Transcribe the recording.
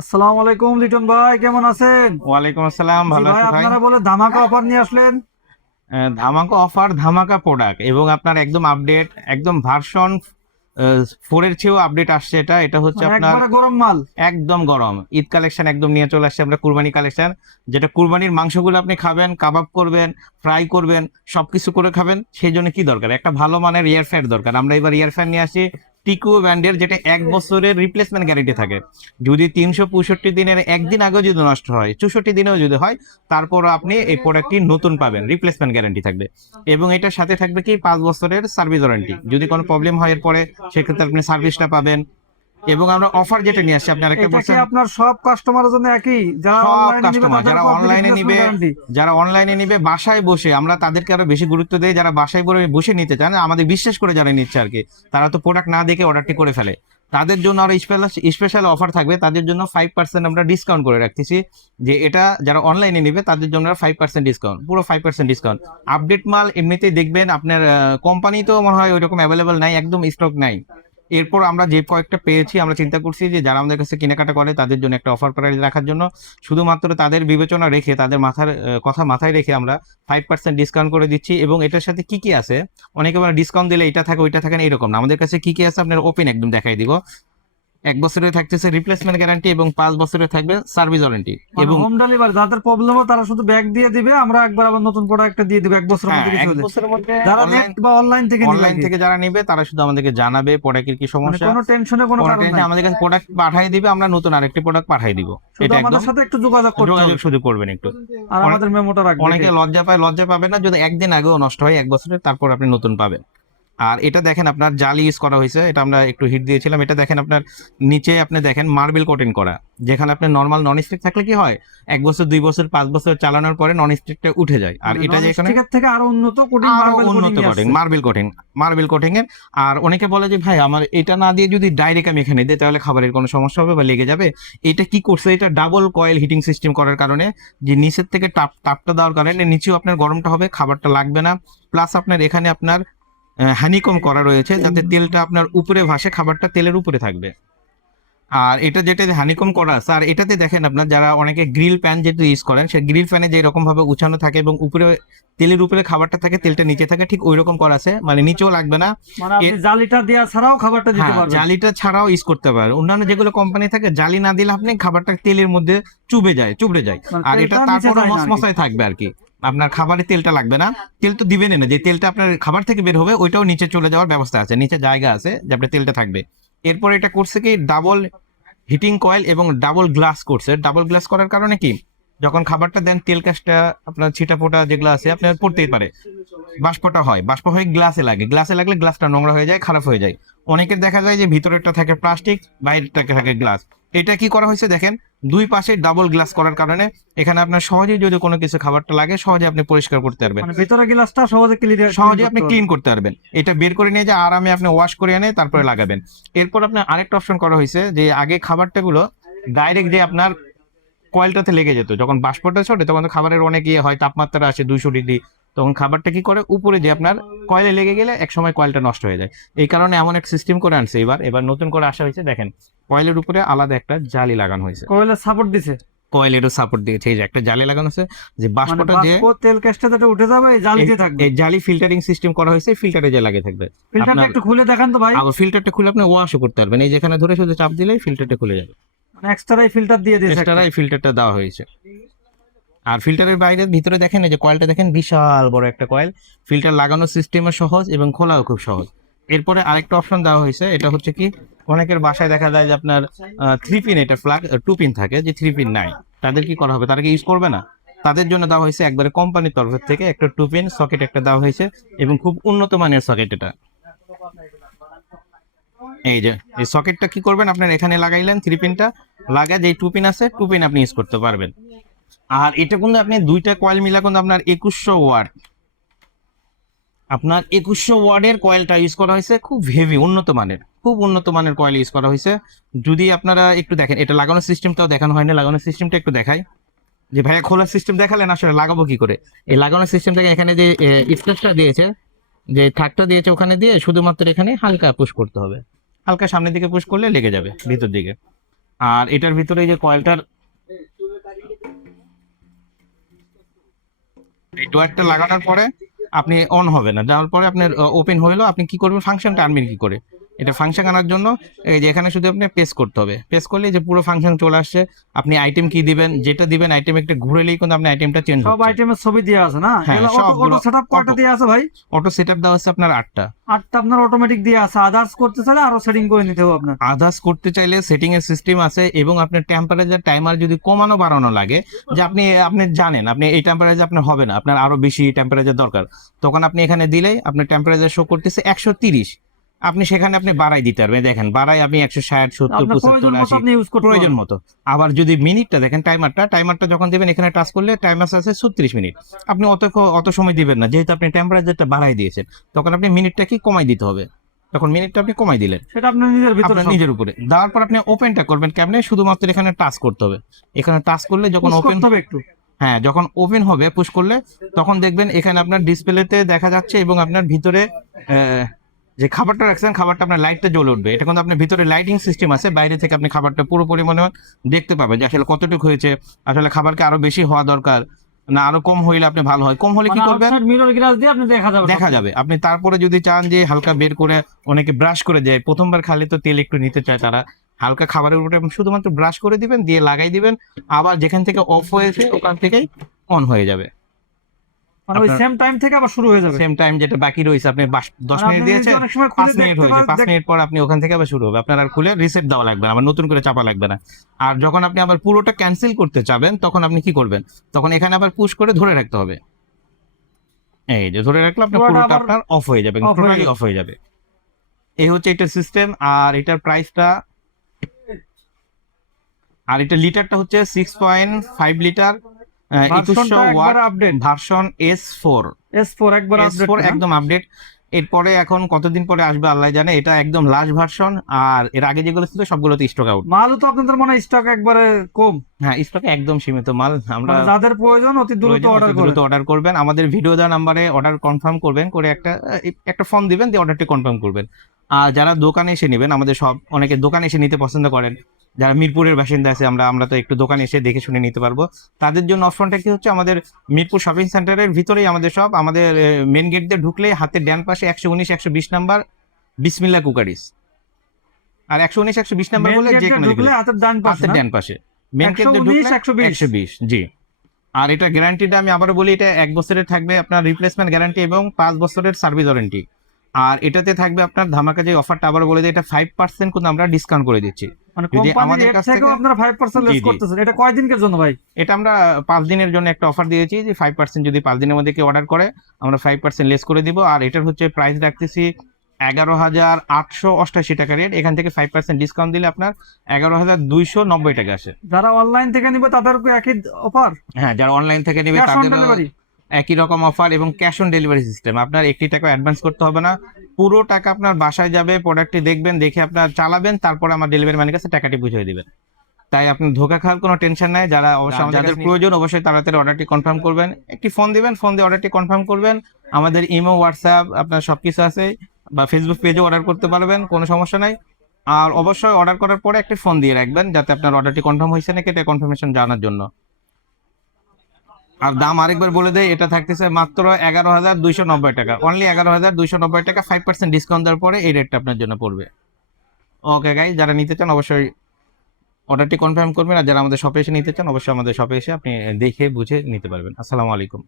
আসসালামু আলাইকুম লিটন ভাই, কেমন আছেন? ওয়ালাইকুম আসসালাম, জি ভালো ভাই, আছি ভাই। আপনারা বলে ধামাকা অফার নিয়ে আসলেন। ধামাকা অফার, ধামাকা প্রোডাক্ট এবং আপনার একদম আপডেট, একদম ভার্সন 4 এর চেয়েও আপডেট আসছে। এটা এটা হচ্ছে মানে আপনার একবারে গরম মাল। একদম গরম ঈদ কালেকশন একদম নিয়ে চলে আসছে আমরা, কুরবানি কালেকশন। যেটা কুরবানির মাংসগুলো আপনি খাবেন, কাবাব করবেন, ফ্রাই করবেন, সবকিছু করে খাবেন। সেই জন্য কি দরকার, একটা ভালো মানের এয়ার ফ্রায়ার দরকার। আমরা এবার এয়ার ফ্রায়ার নিয়ে আসি টিকু ব্র্যান্ডের, যেটা 1 বছরের রিপ্লেসমেন্ট গ্যারেন্টি থাকে। যদি 365 দিনের একদিন আগেও যদি নষ্ট হয়, 64 দিনেও যদি হয়, তারপর আপনি এই প্রোডাক্টটি নতুন পাবেন, রিপ্লেসমেন্ট গ্যারেন্টি থাকবে। এবং এটার সাথে থাকবে কি 5 বছরের সার্ভিস ওয়ারেন্টি। যদি কোনো প্রবলেম হয় এরপরে, সেক্ষেত্রে আপনি সার্ভিসটা পাবেন। এবং আমরা অফার যেটা নিয়ে আসছি, আপনি আরেকটা এটা কি বলছেন। আপনার সব কাস্টমারের জন্য একই? যারা সব অনলাইনে নিবে কাস্টমার তাদের যারা কমপ্লিট অনলাইনে রিপ্লেসমেন্ট নিবে, গ্যারান্টি? বাসায় বসে, আমরা তাদেরকে আরো বেশি গুরুত্ব দেই। যারা বাসায় বসে নিতে চান, আমাদের বিশ্বাস করে যারা নিচ্ছে আর কি, তারা তো প্রোডাক্ট না দেখে অর্ডারটি করে ফেলে। তাদের জন্য আরো স্পেশাল অফার থাকবে। তাদের জন্য 5% আমরা ডিসকাউন্ট করে রাখতেছি। যে এটা যারা অনলাইনে নিবে তাদের জন্য 5% ডিসকাউন্ট, পুরো 5% ডিসকাউন্ট। আপডেট মাল এমনিতেই দেখবেন আপনার, কোম্পানি তো মনে হয় ওইরকম অ্যাভেলেবল নাই, একদম স্টক নাই। এরপর আমরা যে কয়েকটা পেয়েছি, আমরা চিন্তা করছি যে যারা আমাদের কাছে কেনাকাটা করে তাদের জন্য একটা অফার প্রাইস রাখার জন্য, শুধুমাত্র তাদের বিবেচনা রেখে, তাদের মাথার কথা মাথায় রেখে আমরা 5% ডিসকাউন্ট করে দিচ্ছি। এবং এটার সাথে কি কি আছে, অনেকে বলে ডিসকাউন্ট দিলে এটা থাকে ওইটা থাকে না, এরকম না। আমাদের কাছে কি কি আছে আপনার ওপেন একদম দেখাই দিব। 1 বছরের থাকতেছে রিপ্লেসমেন্ট গ্যারান্টি এবং 5 বছরের থাকবে সার্ভিস ওয়ারেন্টি। মানে এবং হোম ডেলিভারি, যাদের প্রবলেম হয় তারা শুধু ব্যাগ দিয়ে দিবে, আমরা একবার আবার নতুন প্রোডাক্ট দিয়ে দিব এক বছরের হ্যাঁ, মধ্যে কিছু এক হলে। বছরের মধ্যে যারা অনলাইন নেট বা অনলাইন থেকে নিবে আর অনলাইন কি। থেকে যারা নিবে তারা শুধু আমাদেরকে জানাবে প্রোডাক্টের কি মানে সমস্যা। কোনো টেনশনের কোনো কোনো কারণ টেনশন, নাই। আমাদের কাছে প্রোডাক্ট পাঠিয়ে দিবে, আমরা নতুন আরেকটি প্রোডাক্ট পাঠিয়ে দিব। শুধু এটা আমাদের একদম সাথে একটু যোগাযোগ করতে যোগাযোগ হবে। শুধু করবেন একটু। আর অনে- আমাদের মেমোটা রাখবে অনেকে এটাই। লজ্জা পায়, লজ্জা পাবে না যদি একদিন আগেও নষ্ট হয় 1 বছরের, তারপর আপনি নতুন পাবেন। আর এটা দেখেন আপনার জালি ইউজ করা হয়েছে, এটা আমরা একটু হিট দিয়েছিলাম। এটা দেখেন আপনার নিচে আপনি দেখেন মার্বেল কোটিং করা। যেখানে আপনি নর্মাল নন স্টিক থাকলে কি হয়, 1 বছর 2 বছর 5 বছর চালানোর পরে নন স্টিকটা উঠে যায়। আর মানে এটা নন যেখানে স্টিকের থেকে আরো উন্নত কোটিং আরো মার্বেল কোটিং উন্নত নিয়ে কোটিং, আসছে। মার্বেল কোটিং এর। আর অনেকে বলে যে ভাই আমার এটা না দিয়ে যদি ডাইরেক্ট আমি এখানে দিই তাহলে খাবারের কোনো সমস্যা হবে বা লেগে যাবে। এটা কি করছে, এটা ডাবল কয়েল হিটিং সিস্টেম করার কারণে, যে নিচের থেকে তাপটা দেওয়ার কারণে নিচেও আপনার গরমটা হবে, খাবারটা লাগবে না। প্লাস আপনার এখানে আপনার হানিকম করা রয়েছে, যাতে তেলটা আপনার উপরে ভাসে, খাবারটা তেলের উপরে থাকবে। আর এটা যেটা হানিকম করা আছে, আর এটাতে দেখেন আপনার যারা অনেকে গ্রিল প্যান যেহেতু ইউজ করেন, সেই গ্রিল প্যানে যে এরকম ভাবে উঁচানো থাকে এবং উপরে তেলের উপরে খাবারটা থাকে, তেলটা নিচে থাকে, ঠিক ওই রকম করা আছে, মানে নিচেও লাগবে না। মানে আপনি জালিটা দেওয়া ছাড়াও খাবারটা দিতে হ্যাঁ, পারবেন। জালিটা ছাড়াও ইউজ করতে পারেন। অন্যান্য যেগুলো কোম্পানি থাকে জালি না দিলে আপনি খাবারটা তেলের মধ্যে চুবে যায়। মানে আর এটা তেলটা নিচে তারপরও যায় না আর কি। মশমশাই থাকবে আর কি। আপনার খাবারে তেলটা লাগবে না। তেল তো দিবেনই না, যে তেলটা আপনার খাবার থেকে বের হবে ওইটাও নিচে চলে যাওয়ার ব্যবস্থা আছে, নিচে জায়গা আছে যে আপনার তেলটা থাকবে। এরপর এটা করছে কি ডাবল হিটিং কয়েল এবং ডাবল গ্লাস করছে। ডাবল গ্লাস করার কারণে কি, যখন খাবারটা দেন তেল কাজটা আপনার ছিটা ফোটা যেগুলো আছে আপনার পড়তেই পারে, বাষ্পটা হয়, বাষ্প হয়ে গ্লাসে লাগে, গ্লাসে লাগলে গ্লাসটা নোংরা হয়ে যায়, খারাপ হয়ে যায়। অনেকের দেখা যায় যে ভিতরেরটা থাকে প্লাস্টিক, বাইরেরটা থাকে গ্লাস। এটা কি করা হয়েছে দেখেন, দুই পাশে ডাবল গ্লাস করার কারণে এখানে আপনার সহজেই যদি কোনো কিছু খাবারটা লাগে সহজে আপনি পরিষ্কার করতে পারবেন, মানে ভিতরে গ্লাসটা সহজে ক্লিয়ার সহজে আপনি করতে ক্লিন পারবেন। করতে পারবেন। এটা বের করে নিয়ে যে আরামে আপনি ওয়াশ করে এনে তারপরে লাগাবেন। এরপর আপনার আরেকটা অপশন করা হয়েছে, যে আগে খাবারটা গুলো ডাইরেক্ট যে আপনার কয়েলটাতে লেগে যেত, যখন বাষ্পটা ছোটে তখন তো খাবারের অনেক ইয়ে হয়, তাপমাত্রা আসে 200 ডিগ্রি, তখন খাবারটা কি করে উপরে যে আপনার কয়েলে লেগে গেলে এক সময় কয়েলটা নষ্ট হয়ে যায়। এই কারণে এমন এক সিস্টেম করে আনছে এবার এবার নতুন করে আসা হয়েছে। দেখেন কয়েলের উপরে আলাদা একটা জালি লাগানো হয়েছে, কোয়েলের সাপোর্ট দিছে। কয়েলেরও সাপোর্ট দিয়েছে, এই যে একটা জালি লাগানো আছে, যে মানে বাষ্পটা যে বাষ্প তেল গ্যাসটা যেটা উঠে যাবে এই জালি এই দিয়ে থাকবে। এই জালি ফিল্টারিং সিস্টেম করা হয়েছে, ফিল্টারে যে লাগিয়ে থাকবে। ফিল্টারটা আপনার একটু খুলে দেখান তো ভাই। আবার ফিল্টারটা খুলে আপনি ওয়াশও করতে পারবেন, এই যেখানে ধরে শুধু চাপ দিলেই ফিল্টারটা খুলে যাবে। মানে এক্সট্রা ফিল্টার দিয়ে দিয়েছে একটা। এক্সট্রা এই ফিল্টারটা দেওয়া হয়েছে। আর ফিল্টারের বাইরে ভিতরে দেখেন, এই যে কয়েলটা দেখেন, বিশাল বড় একটা কয়েল। ফিল্টার লাগানোর সিস্টেমও সহজ এবং খোলাও খুব সহজ। এরপরে আরেকটা অপশন দেওয়া হয়েছে, এটা হচ্ছে কি, অনেকের বাসায় দেখা যায় যে আপনার 3 পিন, এটা প্লাগ 2 পিন থাকে, যে 3 পিন নাই, তাদের কি করা হবে, তারা কি ইউজ করবে না। তাদের জন্য দেওয়া হয়েছে একবারে কোম্পানির তরফ থেকে একটা 2 পিন সকেট একটা দেওয়া হয়েছে, এবং খুব উন্নত মানের সকেট এটা। এই যে এই সকেটটা কি করবেন, আপনার এখানে লাগাইলেন 3 পিনটা, লাগা যে 2 পিন আছে 2 পিন আপনি ইউজ করতে পারবেন। আর এটা কিন্তু আপনি দুইটা কয়েল মিলা কিন্তু আপনার 2100 ওয়াট, আপনার 2100 ওয়াটের কয়েলটা ইউজ করা হয়েছে, খুব হেভি উন্নত মানের, খুব উন্নত মানের কয়েল ইউজ করা হয়েছে। যদি আপনারা একটু দেখেন, এটা লাগানোর সিস্টেমটাও দেখানো হয়নি, লাগানোর সিস্টেমটা একটু দেখাই। যে ভাইয়া খোলার সিস্টেম দেখালেন, আসলে লাগাবো কি করে। এই লাগানোর সিস্টেম থেকে এখানে যে স্পেসটা দিয়েছে, যে থাকটা দিয়েছে, ওখানে দিয়ে শুধুমাত্র এখানে হালকা পুশ করতে হবে, হালকা সামনের দিকে পুশ করলে লেগে যাবে ভিতর দিকে। আর এটার ভিতরে এই যে কয়েলটার এই ডোয়ারটা লাগানোর পরে আপনি অন হবে না, যাওয়ার পরে আপনার ওপেন হইলো, আপনি কি করবেন, ফাংশনটা আনবেন কি করে? এটা ফাংশন আনার জন্য এই যে এখানে শুধু আপনি প্রেস করতে হবে, প্রেস করলে যে পুরো ফাংশন চলে আসছে। আপনি আইটেম কি দিবেন, যেটা দিবেন আইটেম একটা ঘুরেলেই কিন্তু আপনি আইটেমটা চেঞ্জ সব হবে। আইটেমের ছবি দেওয়া আছে না? হ্যাঁ, এগুলো অটো সবগুলো সেটআপ কয়টা auto। দেওয়া আছে ভাই? অটো সেটআপ দেওয়া হচ্ছে আপনার 8টা। 8টা আপনার অটোমেটিক দেওয়া আছে, আদার্স করতে চাইলে আরো সেটিং করে নিতে হবে আপনার। আদার্স করতে চাইলে সেটিং এর সিস্টেম আছে, এবং আপনার টেম্পারেচার টাইমার যদি কমানো বাড়ানো লাগে, যে আপনি আপনি জানেন আপনি এই টেম্পারেচার আপনার হবে না, আপনার আরো বেশি টেম্পারেচার দরকার, তখন আপনি এখানে দিলেই আপনার টেম্পারেচার শো করতেছে 130, আপনি সেখানে আপনি বাড়াই দিতে পারবেন। দেখেন বাড়াই আপনি 160, 70, আপনার 75, প্রয়োজন মতো 80 আপনি ইউজ করতে প্রয়োজন পারবেন। মতো। আবার যদি মিনিটটা দেখেন, টাইমারটা যখন দিবেন এখানে টাচ করলে টাইমার আছে 36 মিনিট। আপনি অত সময় দিবেন না, যেহেতু আপনি টেম্পারেচারটা বাড়াই দিয়েছেন, তখন আপনি মিনিটটা কি কমাই দিতে হবে, তখন মিনিটটা আপনি কমাই দিলেন সেটা আপনার নিজের ভিতরে আপনার নিজের উপরে। দেওয়ার পর আপনি ওপেনটা করবেন কেমনে, শুধুমাত্র এখানে টাচ করতে হবে। এখানে টাচ করলে যখন পুশ ওপেন করতে হবে একটু। হ্যাঁ, যখন ওপেন হবে পুশ করলে, তখন দেখবেন এখানে আপনার ডিসপ্লেতে দেখা যাচ্ছে, এবং আপনার ভিতরে যে খাবারটা রাখছেন খাবারটা আপনার লাইটটা জ্বলে উঠবে। এটা কিন্তু আপনার ভিতরে লাইটিং সিস্টেম আছে, বাইরে থেকে আপনি খাবারটা পুরো পরিমাণে দেখতে পাবেন যে আসলে কতটুকু হয়েছে, আসলে খাবারকে আরো বেশি হওয়া দরকার না আরো কম হইলে আপনি ভালো হয়। কম হলে কি মানে করবেন, আউটসাইড মিরর গ্লাস দিয়ে আপনি দেখা যাবে। আপনি তারপরে যদি চান যে হালকা বের করে, অনেকে ব্রাশ করে দেয়, প্রথমবার খালি তো তেল একটু নিতে চায় তারা, হালকা খাবারের উপরে আপনি শুধুমাত্র ব্রাশ করে দিবেন, দিয়ে লাগাই দিবেন, আবার যেখান থেকে অফ হয়েছে ওখান থেকেই অন হয়ে যাবে। মানে ওই সেম টাইম থেকে আবার শুরু হয়ে যাবে। সেম টাইম যেটা বাকি রয়েছে, আপনি 10 মানে মিনিট আপনি দিয়েছেন, অনেক সময় 5 খুলে মিনিট দেখতে হয়েছে, 5 পারেন, মিনিট পর আপনি ওখান থেকে আবার শুরু হবে, আপনার আর খুলে রিসেট দেওয়া লাগবে না, আবার নতুন করে চাপা লাগবে না। আর যখন আপনি আবার পুরোটা ক্যান্সেল করতে চাবেন, তখন আপনি কি করবেন, তখন এখানে আবার পুশ করে ধরে রাখতে হবে। এই যে ধরে রাখলে আপনার পুরোটা পুরোটা আবার আপনার অফ হয়ে যাবে, off হয়ে টোটালি যাবে। অফ হয়ে যাবে। এই হচ্ছে এটার সিস্টেম। আর এটার প্রাইসটা, আর এটা লিটারটা হচ্ছে 6.5 লিটার, 2100 ভার্সনটা ওয়াট, একবার আপডেট, ভার্সন S4। S4 একবার আপডেট। S4 একদম আপডেট। এরপরে এখন কতদিন পরে আসবে আল্লাহ জানে, এটা একদম লাস্ট ভার্সন। আর এর আগে যেগুলো ছিল সবগুলোতে স্টক আউট। মালও তো আপনাদের মনে হয় স্টক একবারে কম। হ্যাঁ, স্টকে একদম সীমিত মাল। আমরা মানে যাদের প্রয়োজন অতি দ্রুত অর্ডার করুন। অর্ডার করবেন, আমাদের ভিডিও দেওয়া নাম্বারে অর্ডার কনফার্ম করবেন, করে একটা ফর্ম দিবেন, দিয়ে অর্ডারটি কনফার্ম করবেন। আর যারা দোকানে এসে নেবেন, আমাদের সব অনেকে দোকানে এসে নিতে পছন্দ করেন, যারা মিরপুরের বাসিন্দা আছে, আমরা তো একটু দোকানে এসে দেখে শুনে নিতে পারবো। তাদের জন্য অপশনটা কি হচ্ছে, আমাদের মিরপুর শপিং সেন্টারের ভিতরেই আমাদের সব, আমাদের মেন গেট দিয়ে ঢুকলে হাতের ডান পাশে 119 120 নাম্বার বিসমিল্লাহ কুকারিস। আর 119 120 নাম্বার মেন বলে যে গেটে কোনো ঢুকলে হাতের ডান পাশে হাতের না? ডান পাশে মেন গেট দিয়ে ঢুকলে 120, জি। আর এটা গ্যারান্টিটা আমি আবারও বলি, এটা 1 বছরের থাকবে আপনার রিপ্লেসমেন্ট গ্যারান্টি, এবং 5 বছরের সার্ভিস ওয়ারেন্টি। আর এটাতে থাকবে আপনার ধামাকা যে অফারটা, আবার বলে দিই, এটা 5% কিন্তু আমরা ডিসকাউন্ট করে দিচ্ছি। মানে যদি কোম্পানির আমাদের রেট কাছ থেকেও থেকে, আপনারা 5% লেস জি, জি। করতেছেন। এটা কয় দিনের জন্য ভাই? এটা আমরা 5 দিনের জন্য একটা অফার দিয়েছি, যে 5% যদি 5 দিনের মধ্যে কেউ অর্ডার করে, আমরা 5% লেস করে দিব। আর এটার হচ্ছে প্রাইস রাখতেছি 11,888 টাকা রেট। এখান থেকে 5% ডিসকাউন্ট দিলে আপনার 11,290 টাকা আসে। যারা অনলাইন থেকে নিবে তাদেরকে একই অফার, হ্যাঁ, যারা অনলাইন থেকে নেবে ক্যাশ অন তাদের ডেলিভারি। একই রকম অফার, এবং ক্যাশ অন ডেলিভারি সিস্টেম। আপনার 1 টাকা অ্যাডভান্স করতে হবে না, পুরো টাকা আপনার বাসায় যাবে, প্রোডাক্টটি দেখবেন, দেখে আপনার চালাবেন, তারপর আমার ডেলিভারি ম্যানের কাছে টাকাটি বুঝিয়ে দিবেন। তাই আপনি ধোকা খাওয়ার কোনো টেনশন নাই। যারা অবশ্যই যাদের প্রয়োজন অবশ্যই তাড়াতাড়ি অর্ডারটি কনফার্ম করবেন, একটি ফোন দিবেন, ফোন দিয়ে অর্ডারটি কনফার্ম করবেন। আমাদের ইমো, হোয়াটসঅ্যাপ আপনার সবকিছু আছে, বা ফেসবুক পেজে অর্ডার করতে পারবেন, কোনো সমস্যা নাই। আর অবশ্যই অর্ডার করার পরে একটি ফোন দিয়ে রাখবেন, যাতে আপনার অর্ডারটি কনফার্ম হয়েছে নাকি এটা কনফার্মেশন জানার জন্য। আর দাম আরেকবার বলে দেয়, এটা থাকতেছে মাত্র 11,290 টাকা, অনলি 11,290 টাকা। 5% ডিসকাউন্ট দেওয়ার পরে এই রেটটা আপনার জন্য পড়বে। ওকে গাইজ, যারা নিতে চান অবশ্যই অর্ডারটি কনফার্ম করবেন, আর যারা আমাদের শপে এসে নিতে চান অবশ্যই আমাদের শপে এসে আপনি দেখে বুঝে নিতে পারবেন। আসসালামু আলাইকুম।